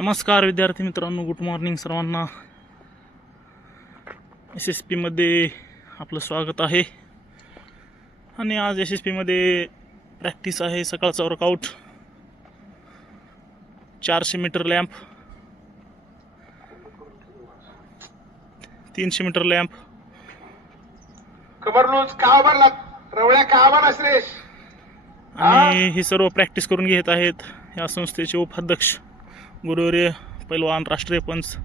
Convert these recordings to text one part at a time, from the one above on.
नमस्कार विद्यार्थी मित्रांनो, गुड मॉर्निंग सर्वांना. SSP मध्ये आपलं स्वागत आहे. आणि आज SSP मध्ये प्रॅक्टिस आहे. सकाळचा workout 400 meter lap, 300 meter lap. कमरलूज का भरला रवळ्या का भरला श्रेष. आणि ही सर्व प्रॅक्टिस करून घेत आहेत या संस्थेचे उपाध्यक्ष गुरुवर्य पैलवान राष्ट्रीय पंच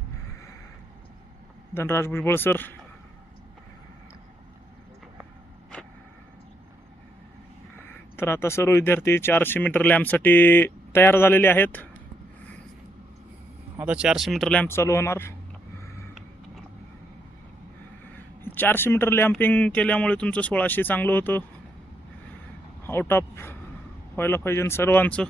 धनराज भुजबळ सर. तर आता सर्व विद्यार्थी 400 मीटर लॅम्पसाठी तयार झालेले आहेत. आता 400 मीटर लॅम्प चालू होणार. 400 मीटर लॅम्पिंग केल्यामुळे तुमचं 1600 चांगलं होतं. आउट ऑफ व्हायला पाहिजे सर्वांचं.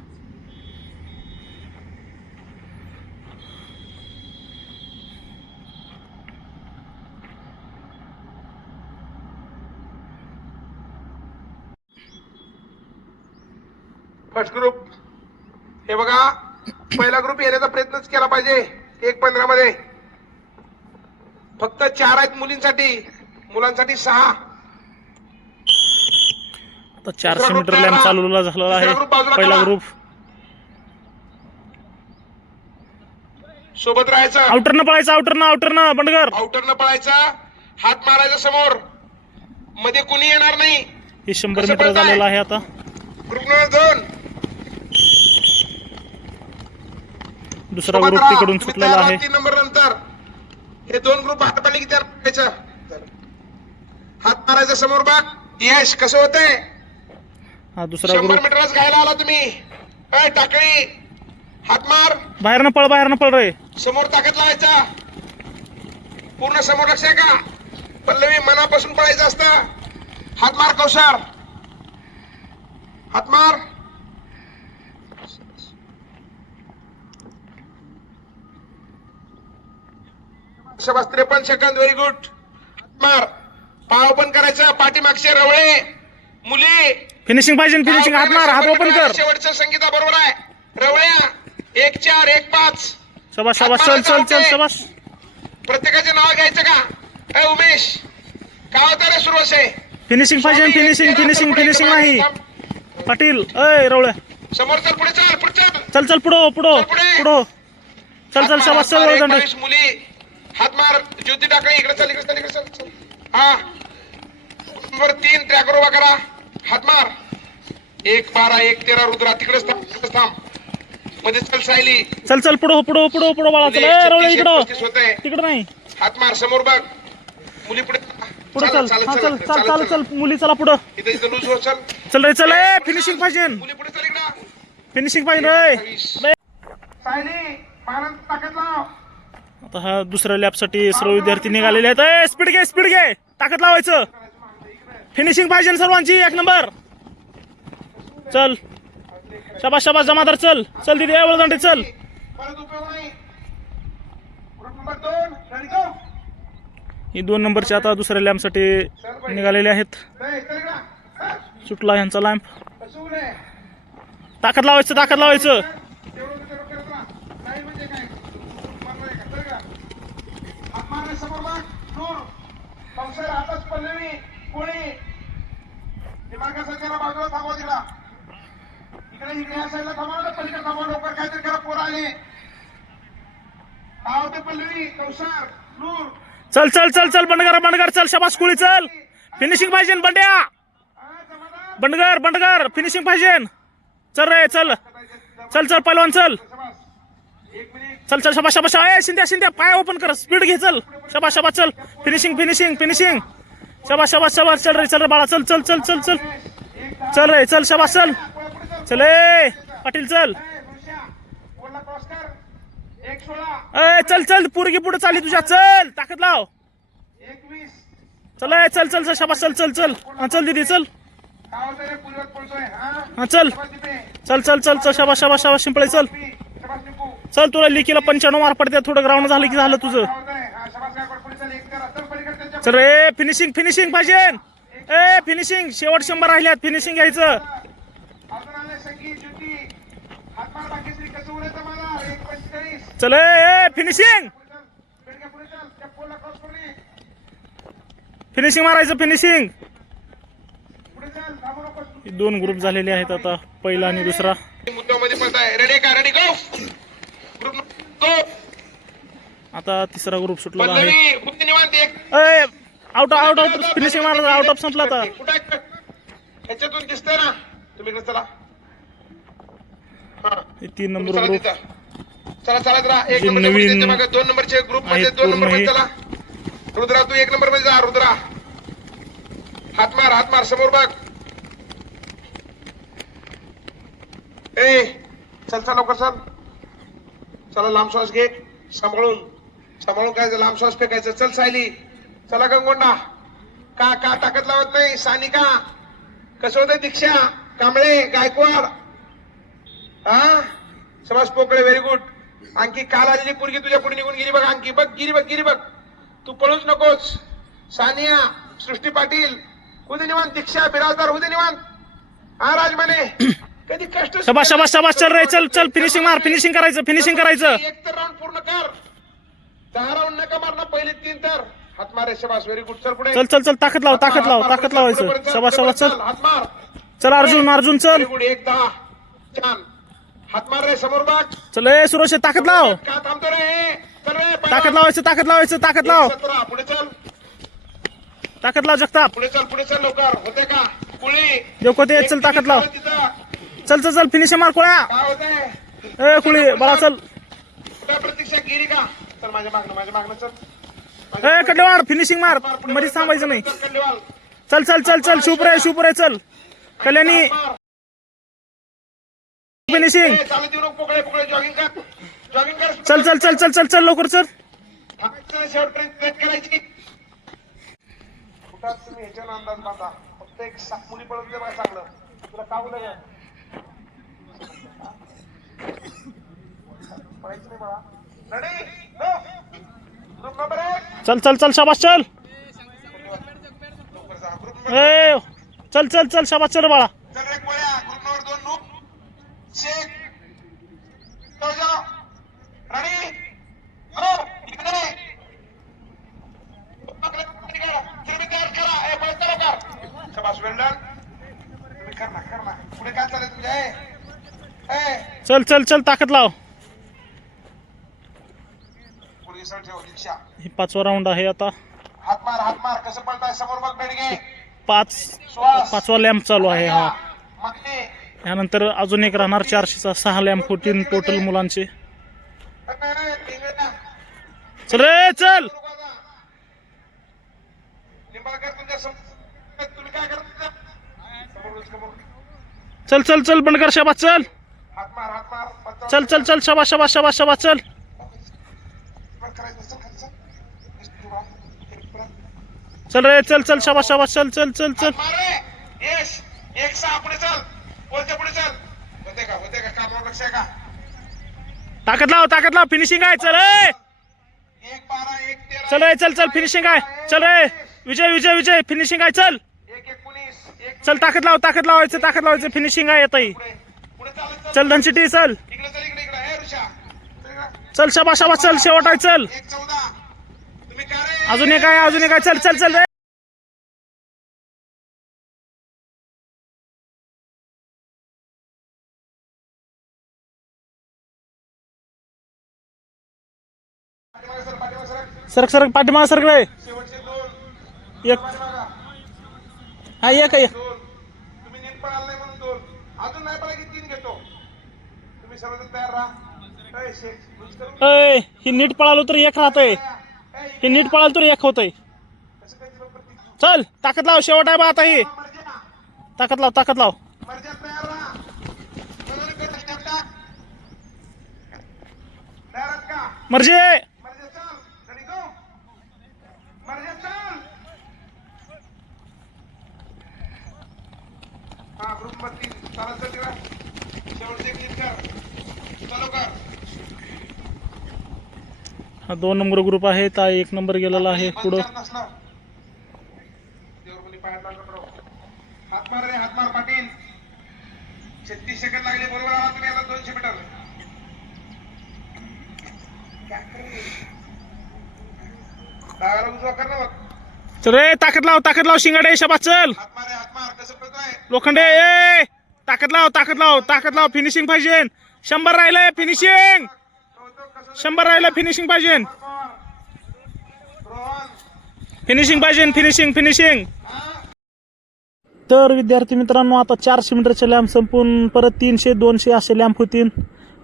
फर्स्ट ग्रुप हे बघा, पहिला ग्रुप येण्याचा प्रयत्नच केला पाहिजे. 1:15 मध्ये फक्त 4 आहेत मुलींसाठी, मुलांसाठी 6. आता 400 मीटर लॅम्प चालू झालेला आहे. पहिला ग्रुप सोबत राहायचं. आउटरनं पळायचं, आउटरनं बंडगर. आउटरनं पळायचं, हात मारायचा समोर, मध्ये कुणी येणार नाही. हे 100 मीटर झालेलं आहे. आता ग्रुप नंबर 2 दुसरा ग्रुप तिकडून सुटलेला आहे. 3 नंबर नंतर हे 2 ग्रुप हात पडले की त्याला हात मारायचा समोर. बघ यश कसं होतंय. हा दुसरा 100 ग्रुप. मीटरच घ्यायला आला तुम्ही. टाकळी हात मार, बाहेरनं पळ रे. समोर ताकद लावायचा, पूर्ण समोर. लक्ष आहे का, पल्लवी मनापासून पळायचं असतं. हात मार कौशर, हात मार. शाबास, 53 सेकंद. Very good. हात मार. पाय ओपन करायचं, पाठीमागचे रवळे मुली. फिनिशिंग पाहिजे, फिनिशिंग. हात मार, हात ओपन कर. शेवटचं संगीता बरोबर आहे. रवळ्या 1-4 1-5. शाबास चल शाबास. प्रत्येकाचे नाव घ्यायचं का. उमेश काय होतं रे सुरू असे. फिनिशिंग पाहिजे, फिनिशिंग नाही. पाटील रवळ्या समोर चल, पुढे चल, चल पुढं. चल शाबास. मुली हात मार. ज्योती टाकळे इकडे चल. हा नंबर 3 ट्रॅकर उभा करा. हात मार. 1-12 1-13 रुद्रा तिकडेच थांब. मध्ये चल सायली. चल पुढं बाळा. चल रवळ्या इकडं नाही. हात मार. समोर बघ. मुली पुढे चल मुली चला पुढं. इथं लूज हो. चल रे. फिनिशिंग पाहिजे, मुली पुढे चल इकडं. फिनिशिंग पाहिजे रे. सायली महाराज ताकद लाव. आता हा दुसऱ्या लॅबसाठी सर्व विद्यार्थी निघालेले आहेत. स्पीड घे. ताकद लावायचं. फिनिशिंग पाहिजे सर्वांची. 1 नंबर. चल शाबास जमादार. चल दीदी वळदंडे. चल. परत उपयोग नाही. Group number 2 ready go. ही 2 नंबरचे आता दुसऱ्या लॅम्पसाठी निघालेले आहेत. सुटला ह्यांचा लॅम्प. ताकद लावायचं. चल बंडगर. चल शाबास कुळी. चल फिनिशिंग पाहिजे. बंडगर फिनिशिंग पाहिजे. चल रे. चल पहिलवान. चल शाबास. शिंद्या पाय ओपन कर. स्पीड घे. चल शाबास. चल फिनिशिंग. शाबास. चल रे बाळा. चल रे. चल शाबास. चल पाटील. चल पोरगी पुढे चालली तुझ्या. चल ताकद लाव. चल शाबास. चल दीदी. चल शाबास. शिंपळे. चल तुला लिखीला 95 मार्क पडते. थोडं ग्राउंड झालं की झालं तुझं. चल रे. फिनिशिंग पाहिजे. फिनिशिंग. शेवट 100 राहिल्यात. फिनिशिंग घ्यायचं. हात मार भाग्यश्री कसं उडायचं मला 1:45 चल ए फिनिशिंग पुढे चल त्या पोलला क्रॉस करून ये. फिनिशिंग मारायचं फिनिशिंग. पुढे चल थांबू नकोस. दोन ग्रुप झालेले आहेत आता, पहिला आणि दुसरा. मुद्द्यामध्ये पडताय. रेडी का रेडी गो ग्रुप गो. आता तिसरा ग्रुप सुटलेला आहे. पल्लवी बुद्धी निवांत एक आउट आउट आउट फिनिशिंग मारलं, आउट ऑफ संपला आता. कुठे ह्याच्यातून दिसतंय ना तुम्ही इकडे चला. हा 3 नंबर चला ग्रुप. तिथं. चला चला जरा एक जे नंबर नवीन त्याच्या मागे 2 नंबरचे ग्रुप मध्ये आहेत 2 नंबर मध्ये पूर्ण चला. रुद्रा तू 1 नंबर मध्ये जा. रुद्रा हात मार समोर बघ. ए चल चल लवकर चल. चला लांब श्वास घे. सांभाळून काय लांब श्वास फेकायचं. चल सायली. चला गंगोंडा. का ताकद लावत नाही. सानिका कसं होतं. दीक्षा कांबळे गायकवाड. हा सुभाष पोकळे व्हेरी गुड. आणखी काल आलेली पोरगी तुझ्या पुढे निघून गेली बघ. आणखी बघ गिरी बघ. तू पळूच नकोस. सानिया सृष्टी पाटील उदे निवांत. दीक्षा बिराजदार उदे निवांत. हा राजमाने कधी कष्ट. शाबाश शाबाश शाबाश. चल रे चल चल फिनिशिंग मार. फिनिशिंग करायचं. एक तर राऊंड पूर्ण कर. 10 राऊंड नका मारना. पहिले 3 तर हात मारे. शाबास व्हेरी गुड. चल पुढे चल ताकद लावायचं. शाबाश चल. हात मार. चल अर्जुन चल. Very good. 1-10 छान. हात मार रे. समोर बघ. चल ए सुरेश ताकद लाव. का थांबतो रे. चल रे. ताकद लाव. 17 पुढे चल. ताकद लाव जगताप. पुढे चल लवकर. होते का कुळी. देवकोते चल ताकद लाव. चल फिनिशिंग मार कोळ्या. काय होतंय. ए कुळी बळा चल. कुठे प्रतीक्षा गिरी का. चल माझ्या मागणं चल. ए कडलेवाड फिनिशिंग मार. मध्येच थांबायचं नाही. चल शिवपुरे चल. कल्याणी फिनिशिंग. चालत येऊ नको. पोकळे जॉगिंग कर. चल लवकर चल. शेवटपर्यंत प्रयत्न करायची. कुठं तुम्ही ह्याच्यानं अंदाज बांधा. फक्त एक मुली पळून दे बघा चांगलं. तुला का बोलू पळायचं नाही बाळा. Ready group number 1. चल शाबाश चल. लवकर जा. ग्रुप ए चल शाबाश चल बाळा. चल रे गोळ्या. ग्रुप नंबर 2 नूक शेख जाओ. रेडी हो इकडे. करा. ए पळता लवकर. शाबास वेल डन. तुम्ही कर ना. पुढे काय चाललंय तुमच्या. ए चल ताकद लाव. पुढे सर ठेव. दीक्षा हे 5वा राऊंड आहे आता. हात मार. कसं पळताय. समोर बघ. बेडगे 5वा लॅम्प चालू आहे हा. मागणे. यानंतर अजून एक राहणार 400चा 6 लॅम्प होतील टोटल मुलांचे. चल रे चल. निंबाळकर तुमच्या तुम्ही काय करता. चल बंद कर शाबाश चल. हात मार. चल शाबाश चल. चल रे चल शाबाश चल. यश 1-6 पुढे चल. बोलते पुढे चल. होते का कामावर लक्ष आहे का. ताकद लाव फिनिशिंग आहे. चल रे 1-12 1-13 चल फिनिशिंग आहे. चल रे विजय फिनिशिंग आहे. चल 1-19 ताकद लावायचं फिनिशिंग आहे आता. पुढे चालत चल धनसिटी चल. इकडे हे ऋषा चल शाबाश चल. शेवट आहे चल. 1-14 तुम्ही काय रे. अजून एक आहे. चल रे. सरक पाठीमागे सरक रे. शेवटचे 2 एक हा एक 2 तुम्ही नीट पळाल नाही म्हणून 2 अजून नाही पळा की 3 घेतो. तुम्ही सर्वजण तयार राहा. ए शेख लूज करून. ए ही नीट पळालो तर एक राहतंय. हे नीट पळालो तर एक होतंय. कसं काय दिलं प्रतीक. चल ताकद लाव. शेवट आहे बा आता. ही मर्जा ताकद लाव. तयार राहा. स्टेप टाक. तयार आहात का. मर्जे मर्जा चल. रेडी गो. मर्जा चल. हा ग्रुप मध्ये चला. शेवटचे क्लिक कर. चालू कर. हा 2 नंबर ग्रुप आहे. 1 नंबर गेलेला आहे पुढं. हात मार पाटील. 36 30 सेकंड लागले बरोबर आला तुम्ही आता 200 मीटर उजवा कर ना बघ चल रे ताकद लाव शिंगाडे शाबास चल हात मार कसं पळतोय लोखंडे ए ताकद लाव फिनिशिंग पाहिजे 100 राहिलंय फिनिशिंग 100 राहिलं फिनिशिंग पाहिजे फिनिशिंग तर विद्यार्थी मित्रांनो आता 400 मीटरचे लॅम्प संपून परत 300 200 असे लॅम्प होतील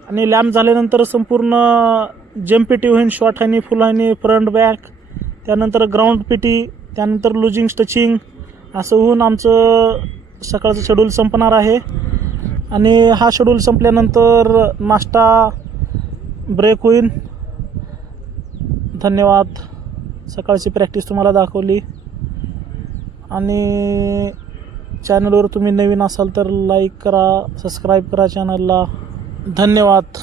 आणि लॅम्प झाल्यानंतर संपूर्ण जम्प पेटी होईल शॉर्ट हानी फुल हानी फ्रंट बॅक त्यानंतर ग्राउंड पेटी त्यानंतर लुजिंग स्टचिंग असं होऊन आमचं सकाळचं शेड्यूल संपणार आहे आणि हा शेड्यूल संपल्यानंतर नाश्ता ब्रेक होईल धन्यवाद सकाळची प्रॅक्टिस तुम्हाला दाखवली आणि चॅनलवर तुम्ही नवीन असाल तर लाईक करा सबस्क्राईब करा चॅनलला धन्यवाद.